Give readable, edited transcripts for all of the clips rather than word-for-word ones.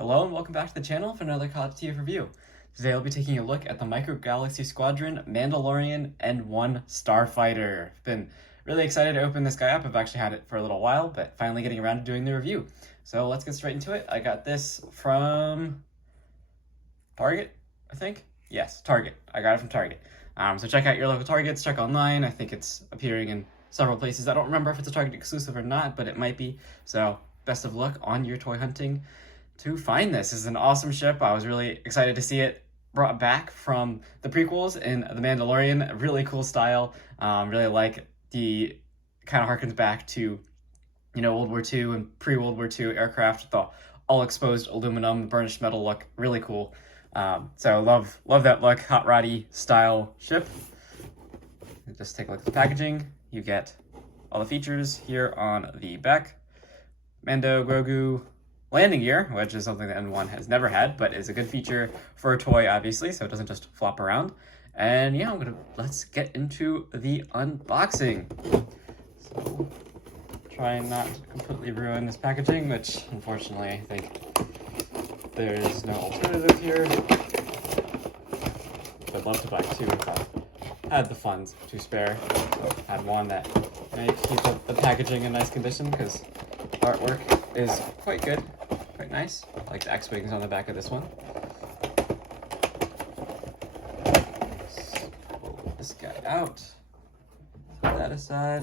Hello and welcome back to the channel for another Call of Duty review. Today I'll be taking a look at the Micro Galaxy Squadron Mandalorian N-1 Starfighter. Been really excited to open this guy up. I've actually had it for a little while, but finally getting around to doing the review. So let's get straight into it. I got this from Target, I think? Yes, Target. I got it from Target. So check out your local Targets, check online. I think it's appearing in several places. I don't remember if it's a Target exclusive or not, but it might be. So best of luck on your toy hunting to find this. This is an awesome ship. I was really excited to see it brought back from the prequels in The Mandalorian. Really cool style. Really like the kind of harkens back to, World War II and pre-World War II aircraft with the all exposed aluminum, burnished metal look. Really cool. So love that look. Hot roddy style ship. Just take a look at the packaging. You get all the features here on the back. Mando, Grogu, landing gear, which is something that N1 has never had, but is a good feature for a toy, obviously, so it doesn't just flop around. And yeah, let's get into the unboxing. So, try and not completely ruin this packaging, which unfortunately I think there's no alternative here. I'd love to buy two if I had the funds to spare. I had one that may keep the packaging in nice condition because artwork is quite good. Quite nice. I like the X-Wings on the back of this one. Let's pull this guy out. Put that aside.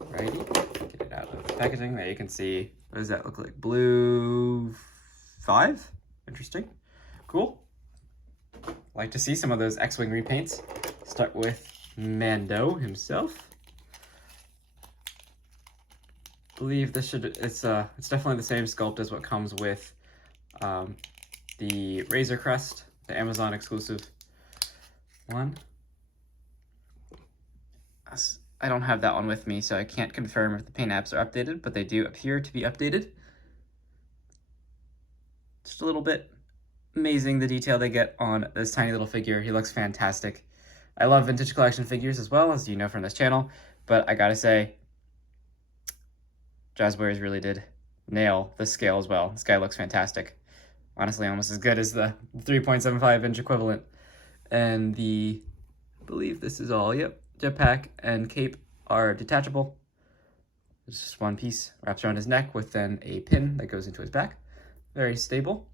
Righty. Get it out of the packaging. There you can see, what does that look like? Blue 5? Interesting. Cool. Like to see some of those X-Wing repaints. Start with Mando himself. Believe this it's definitely the same sculpt as what comes with the Razor Crest, the Amazon exclusive one. I don't have that one with me, so I can't confirm if the paint apps are updated, but they do appear to be updated. Just a little bit. Amazing the detail they get on this tiny little figure. He looks fantastic. I love vintage collection figures as well, as you know from this channel, but I gotta say, Jazares really did nail the scale as well. This guy looks fantastic. Honestly, almost as good as the 3.75 inch equivalent. And I believe this is all, yep. Jetpack and cape are detachable. It's just one piece, wraps around his neck with then a pin that goes into his back. Very stable.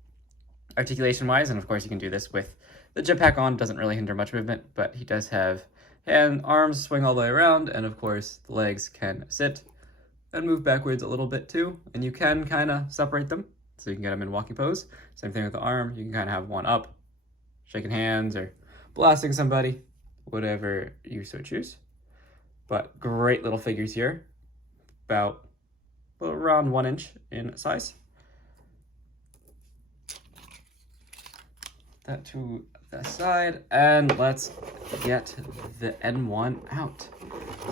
Articulation-wise, and of course you can do this with the jetpack on, doesn't really hinder much movement, but he does have arms swing all the way around, and of course the legs can sit and move backwards a little bit too, and you can kind of separate them, so you can get them in walking pose. Same thing with the arm, you can kind of have one up, shaking hands or blasting somebody, whatever you so choose. But great little figures here, about around 1 inch in size. That to the side, and let's get the N1 out.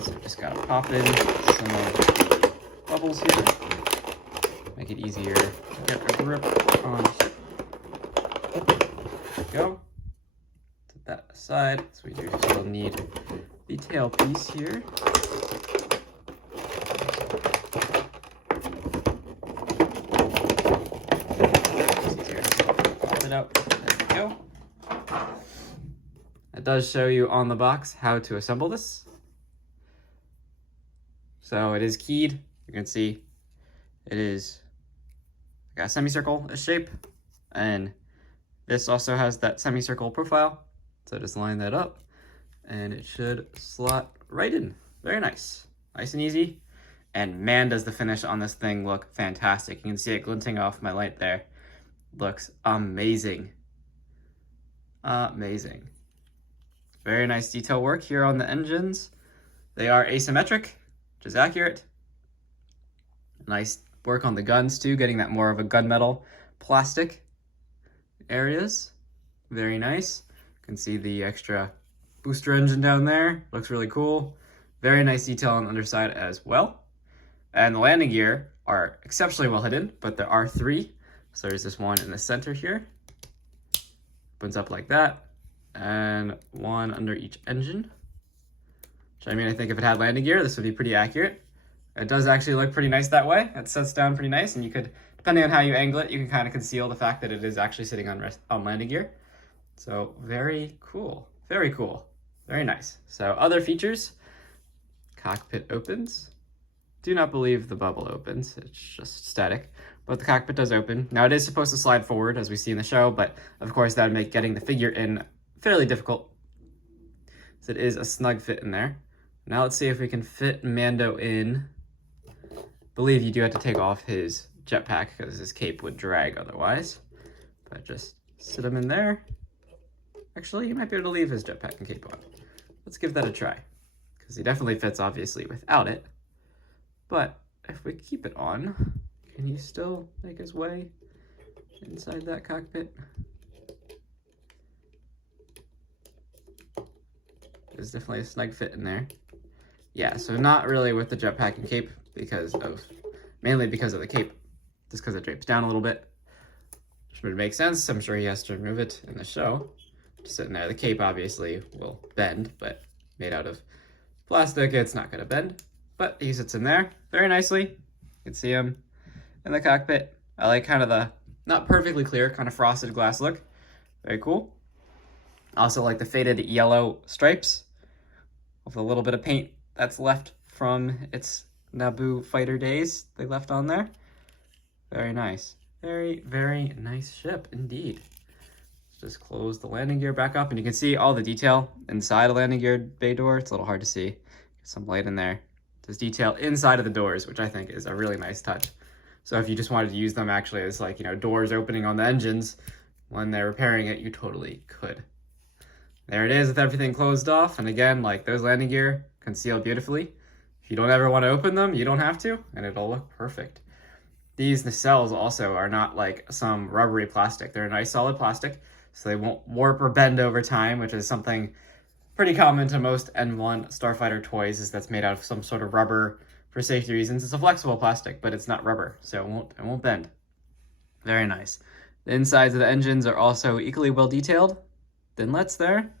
So just gotta pop in some of the bubbles here, make it easier to get a grip on. There we go. Set that aside. So we do still need the tail piece here. It's easier to pop it out. Go. It does show you on the box how to assemble this. So it is keyed. You can see it is like a semicircle shape, and this also has that semicircle profile. So just line that up and it should slot right in. Very nice. Nice and easy. And man, does the finish on this thing look fantastic. You can see it glinting off my light there. Looks amazing. Amazing. Very nice detail work here on the engines. They are asymmetric, which is accurate. Nice work on the guns too, getting that more of a gunmetal plastic areas. Very nice. You can see the extra booster engine down there. Looks really cool. Very nice detail on the underside as well. And the landing gear are exceptionally well hidden, but there are 3. So there's this one in the center here. Opens up like that, and one under each engine. Which, I mean, I think if it had landing gear, this would be pretty accurate. It does actually look pretty nice that way. It sets down pretty nice, and you could, depending on how you angle it, you can kind of conceal the fact that it is actually sitting on landing gear. So very cool, very cool, very nice. So other features, cockpit opens. Do not believe the bubble opens, it's just static, but the cockpit does open. Now it is supposed to slide forward as we see in the show, but of course that would make getting the figure in fairly difficult. So it is a snug fit in there. Now let's see if we can fit Mando in. I believe you do have to take off his jetpack because his cape would drag otherwise. But just sit him in there. Actually, you might be able to leave his jetpack and cape on. Let's give that a try, because he definitely fits obviously without it. But if we keep it on, can he still make his way inside that cockpit? There's definitely a snug fit in there. Yeah, so not really with the jetpack and cape mainly because of the cape, just because it drapes down a little bit, which would make sense. I'm sure he has to remove it in the show. Just sitting there. The cape obviously will bend, but made out of plastic, it's not going to bend. But he sits in there very nicely. You can see him in the cockpit. I like kind of the not perfectly clear, kind of frosted glass look. Very cool. I also like the faded yellow stripes with a little bit of paint that's left from its Naboo fighter days they left on there. Very nice. Very, very nice ship indeed. Let's just close the landing gear back up, and you can see all the detail inside a landing gear bay door. It's a little hard to see. Get some light in there. There's detail inside of the doors, which I think is a really nice touch. So if you just wanted to use them actually as like, doors opening on the engines when they're repairing it, you totally could. There it is with everything closed off. And again, like those landing gear concealed beautifully. If you don't ever want to open them, you don't have to, and it'll look perfect. These nacelles also are not like some rubbery plastic. They're a nice solid plastic, so they won't warp or bend over time, which is something pretty common to most N-1 Starfighter toys, is that's made out of some sort of rubber for safety reasons. It's a flexible plastic, but it's not rubber, so it won't bend. Very nice. The insides of the engines are also equally well detailed. The inlets there.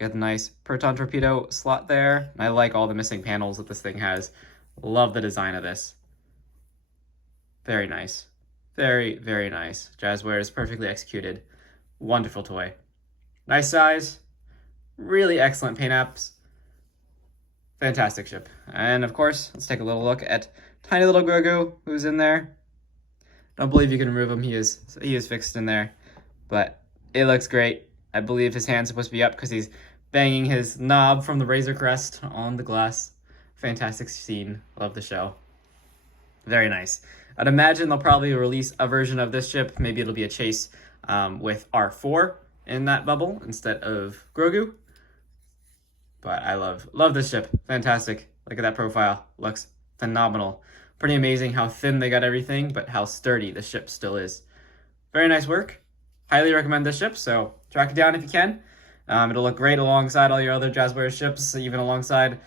You got the nice proton torpedo slot there. I like all the missing panels that this thing has. Love the design of this. Very nice. Very, very nice. Jazares perfectly executed. Wonderful toy. Nice size. Really excellent paint apps. Fantastic ship. And of course, let's take a little look at tiny little Grogu who's in there. Don't believe you can remove him. He is fixed in there, but it looks great. I believe his hand's supposed to be up because he's banging his knob from the Razor Crest on the glass. Fantastic scene. Love the show. Very nice. I'd imagine they'll probably release a version of this ship. Maybe it'll be a chase with R4 in that bubble instead of Grogu. But I love this ship. Fantastic. Look at that profile. Looks phenomenal. Pretty amazing how thin they got everything, but how sturdy the ship still is. Very nice work. Highly recommend this ship, so track it down if you can. It'll look great alongside all your other Jazares ships, even alongside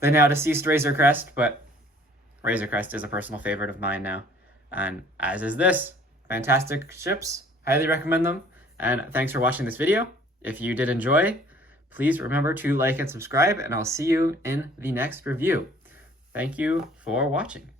the now deceased Razor Crest, but Razor Crest is a personal favorite of mine now. And as is this. Fantastic ships. Highly recommend them. And thanks for watching this video. If you did enjoy, please remember to like and subscribe, and I'll see you in the next review. Thank you for watching.